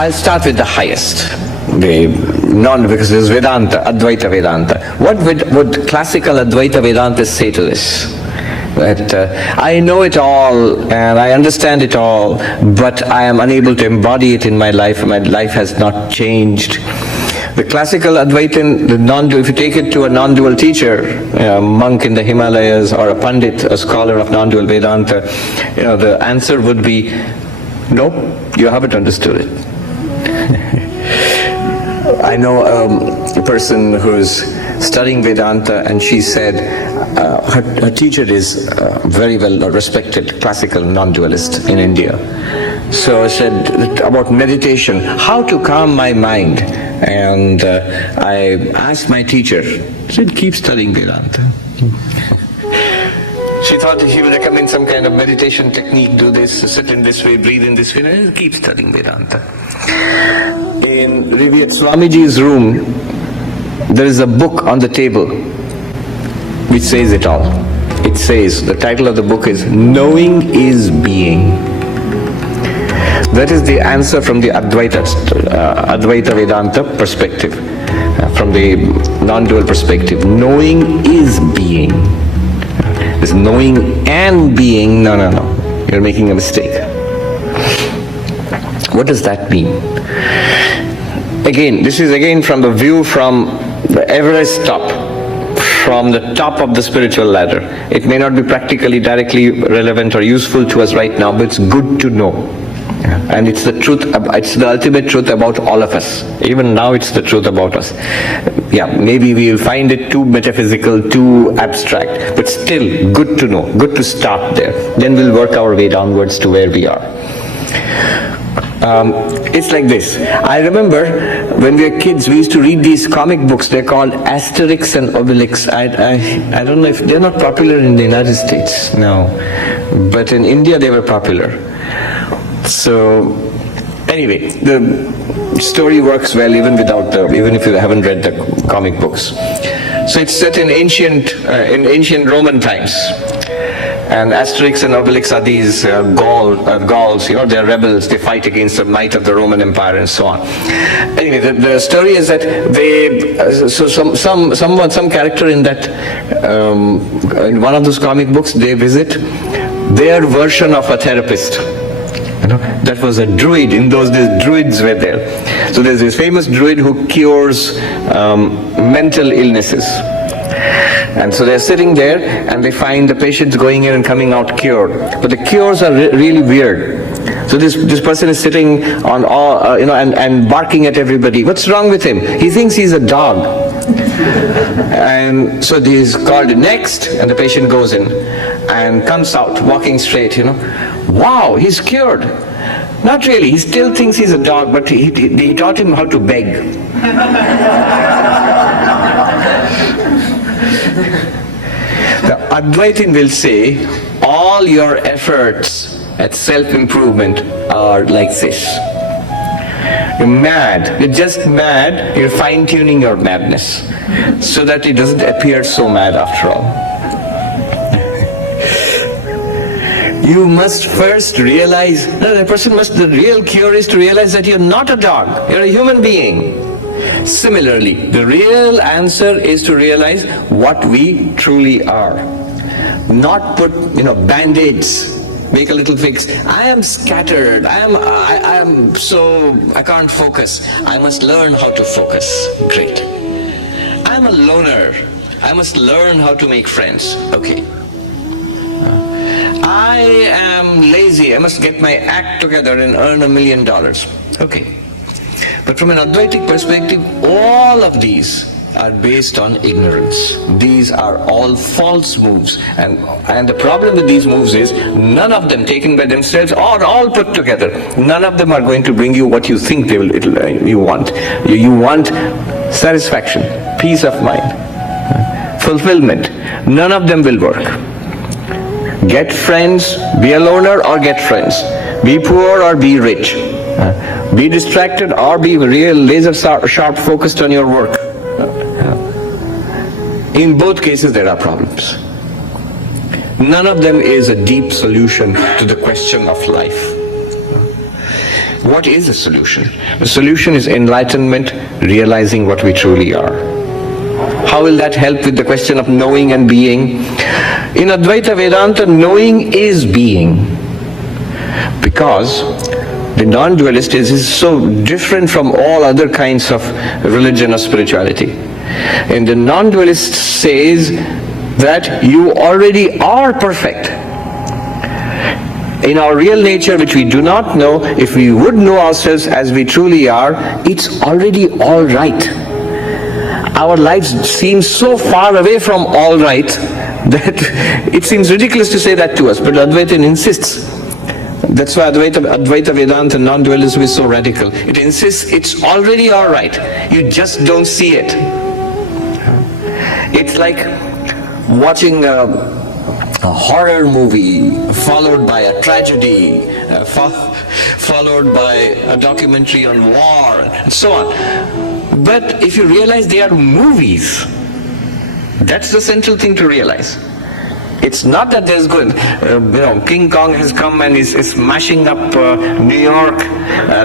I'll start with the highest, because there's Vedanta, Advaita Vedanta. What would classical Advaita Vedantists say to this? That I know it all and I understand it all, but I am unable to embody it in my life. My life has not changed. The classical Advaitin, if you take it to a non-dual teacher, a monk in the Himalayas or a Pandit, a scholar of non-dual Vedanta, the answer would be, nope, you haven't understood it. I know a person who's studying Vedanta, and she said her teacher is a very well respected classical non-dualist in India. So I said about meditation, how to calm my mind, and I asked my teacher, she said, keep studying Vedanta. She thought he would recommend some kind of meditation technique, do this, sit in this way, breathe in this way, keep studying Vedanta. In Revered Swamiji's room, there is a book on the table which says it all. It says, the title of the book is Knowing is Being. That is the answer from the Advaita Vedanta perspective, from the non-dual perspective. Knowing is being. This knowing and being, no. You're making a mistake. What does that mean? Again, this is again from the view from the Everest top, from the top of the spiritual ladder. It may not be practically directly relevant or useful to us right now, but it's good to know. And it's the truth, it's the ultimate truth about all of us. Even now it's the truth about us. Yeah, maybe we'll find it too metaphysical, too abstract, but still good to know, good to start there. Then we'll work our way downwards to where we are. It's like this. I remember when we were kids, we used to read these comic books. They're called Asterix and Obelix. I don't know if they're not popular in the United States, no. But in India they were popular. So anyway, the story works well even if you haven't read the comic books. So it's set in ancient Roman times. And Asterix and Obelix are these Gauls, they're rebels, they fight against the might of the Roman Empire and so on. Anyway, the story is that some character in that, in one of those comic books, they visit their version of a therapist. That was a druid. In those days, druids were there. So there's this famous druid who cures mental illnesses. And so they're sitting there and they find the patients going in and coming out cured. But the cures are really weird. So this person is sitting on and barking at everybody. What's wrong with him? He thinks he's a dog. And so he's called next, and the patient goes in and comes out walking straight, Wow, he's cured. Not really, he still thinks he's a dog, but he taught him how to beg. The Advaitin will say, all your efforts at self-improvement are like this. You're mad, you're just mad, you're fine-tuning your madness so that it doesn't appear so mad after all. You must first realize, the real cure is to realize that you're not a dog, you're a human being. Similarly, the real answer is to realize what we truly are. Not put, band-aids, make a little fix. I am scattered, I can't focus. I must learn how to focus. Great. I'm a loner. I must learn how to make friends. Okay. I am lazy. I must get my act together and earn $1 million. Okay. But from an Advaitic perspective, all of these are based on ignorance. These are all false moves. And the problem with these moves is, none of them taken by themselves or all put together, none of them are going to bring you what you think you want. You want satisfaction, peace of mind, fulfillment. None of them will work. Get friends, be a loner or get friends. Be poor or be rich. Be distracted or be real laser sharp focused on your work. In both cases there are problems. None of them is a deep solution to the question of life. What is the solution? The solution is enlightenment, realizing what we truly are. How will that help with the question of knowing and being? In Advaita Vedanta, knowing is being. Because the non-dualist is so different from all other kinds of religion or spirituality. And the non-dualist says that you already are perfect. In our real nature, which we do not know, if we would know ourselves as we truly are, it's already all right. Our lives seem so far away from all right that it seems ridiculous to say that to us, but Advaita insists. That's why Advaita Vedanta non-dualism is so radical. It insists it's already all right. You just don't see it. It's like watching a horror movie followed by a tragedy, followed by a documentary on war, and so on. But if you realize they are movies, that's the central thing to realize. It's not that there's good, King Kong has come and is smashing up New York,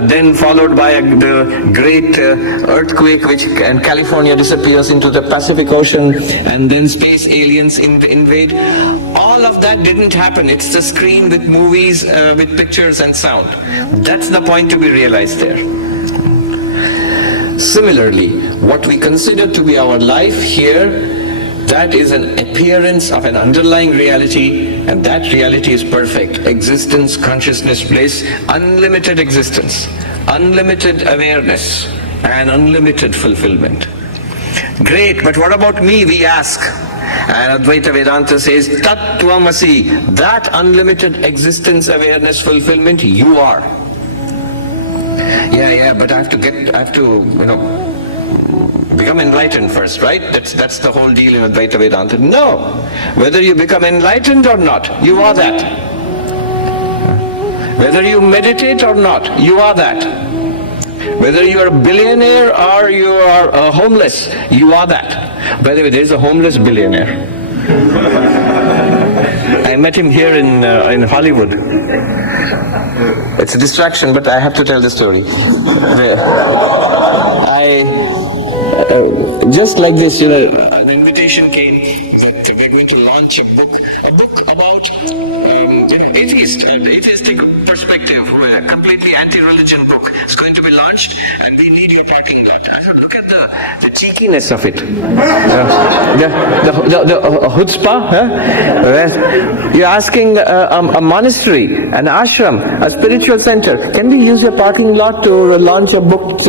then followed by the great earthquake and California disappears into the Pacific Ocean, and then space aliens invade. All of that didn't happen. It's the screen with movies, with pictures and sound. That's the point to be realized there. Similarly, what we consider to be our life here, that is an appearance of an underlying reality, and that reality is perfect. Existence, consciousness, bliss, unlimited existence, unlimited awareness, and unlimited fulfillment. Great, but what about me, we ask. And Advaita Vedanta says, Tat Tvamasi, that unlimited existence, awareness, fulfillment, you are. Yeah, but I have to become enlightened first, right? That's the whole deal in Advaita Vedanta. No! Whether you become enlightened or not, you are that. Whether you meditate or not, you are that. Whether you are a billionaire or you are homeless, you are that. By the way, there is a homeless billionaire. I met him here in Hollywood. It's a distraction, but I have to tell the story. Just like this, an invitation came that we're going to launch a book about atheistic perspective, a completely anti-religion book. It's going to be launched, and we need your parking lot. I said, look at the cheekiness of it, the chutzpah. You're asking a monastery, an ashram, a spiritual center, can we use your parking lot to launch a book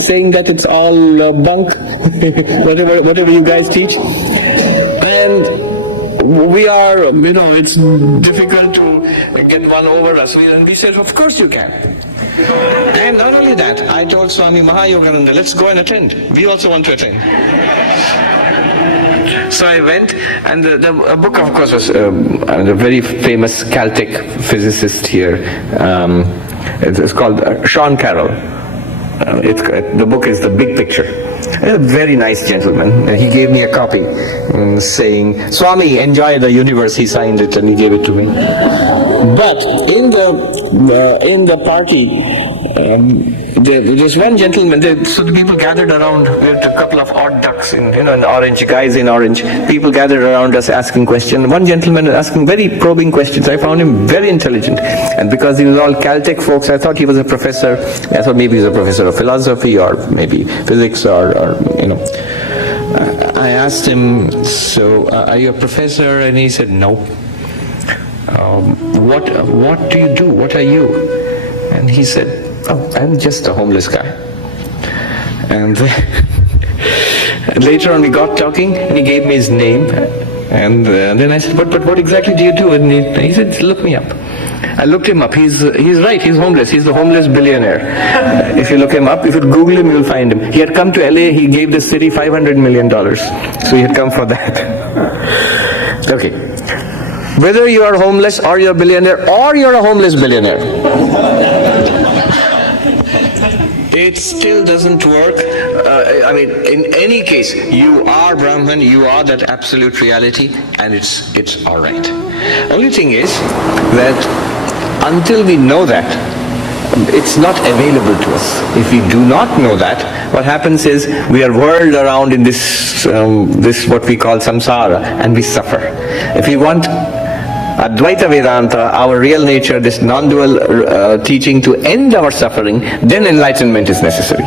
saying that it's all bunk, whatever you guys teach? And we are, it's difficult to get one over us. And we said, of course you can. And not only that, I told Swami Mahayogananda, let's go and attend. We also want to attend. So I went, and the book, of course, was a very famous Caltech physicist here. It's called Sean Carroll. The book is The Big Picture. A very nice gentleman. He gave me a copy saying, Swami, enjoy the universe. He signed it and he gave it to me. But in the party, there's one gentleman, so the people gathered around with a couple of odd ducks in orange, guys in orange. People gathered around us asking questions. One gentleman asking very probing questions. I found him very intelligent. And because he was all Caltech folks, I thought he was a professor. I thought maybe he was a professor of philosophy or maybe physics or I asked him, so are you a professor? And he said, no. What do you do? What are you? And he said, oh, I'm just a homeless guy. And later on we got talking and he gave me his name. And then I said, but what exactly do you do? And he said, look me up. I looked him up. He's right. He's homeless. He's the homeless billionaire. If you look him up, if you Google him, you'll find him. He had come to LA. He gave the city $500 million. So he had come for that. Okay. Whether you are homeless or you're a billionaire or you're a homeless billionaire, it still doesn't work. In any case, you are Brahman, you are that absolute reality, and it's all right. Only thing is that until we know that, It's not available to us. If we do not know that, what happens is we are whirled around in this what we call samsara, and we suffer. If we want ADVAITA Vedanta, our real nature, this non-dual teaching to end our suffering, then enlightenment is necessary.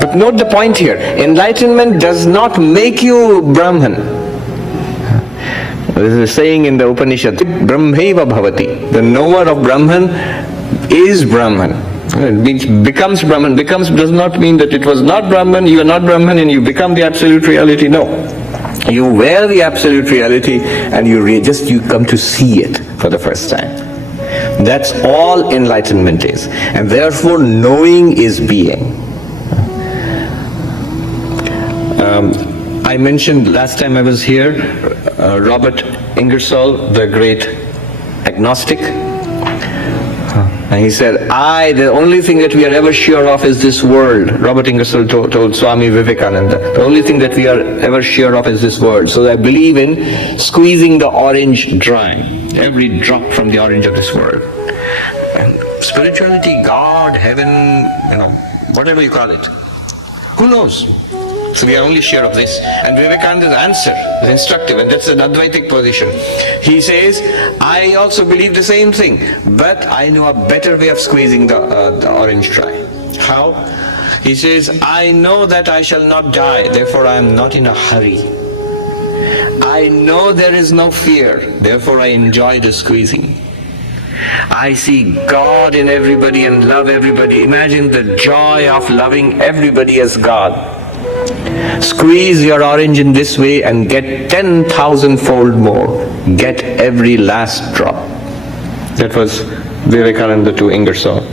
But note the point here, enlightenment does not make you Brahman. There is a saying in the Upanishad, Brahmaiva Bhavati. The knower of Brahman is Brahman. It means becomes Brahman. Becomes does not mean that it was not Brahman, you are not Brahman and you become the absolute reality. No. You wear the absolute reality and you come to see it for the first time. That's all enlightenment is. And therefore knowing is being. I mentioned last time I was here, Robert Ingersoll, the great agnostic. And he said, the only thing that we are ever sure of is this world. Robert Ingersoll told Swami Vivekananda, the only thing that we are ever sure of is this world. So I believe in squeezing the orange dry, every drop from the orange of this world. And spirituality, God, heaven, whatever you call it, who knows? So we are only sure of this. And Vivekananda's answer is instructive, and that's an Advaitic position. He says, I also believe the same thing, but I know a better way of squeezing the orange dry. How? He says, I know that I shall not die, therefore I am not in a hurry. I know there is no fear, therefore I enjoy the squeezing. I see God in everybody and love everybody. Imagine the joy of loving everybody as God. Squeeze your orange in this way and get 10,000-fold more. Get every last drop. That was Vivekananda to Ingersoll.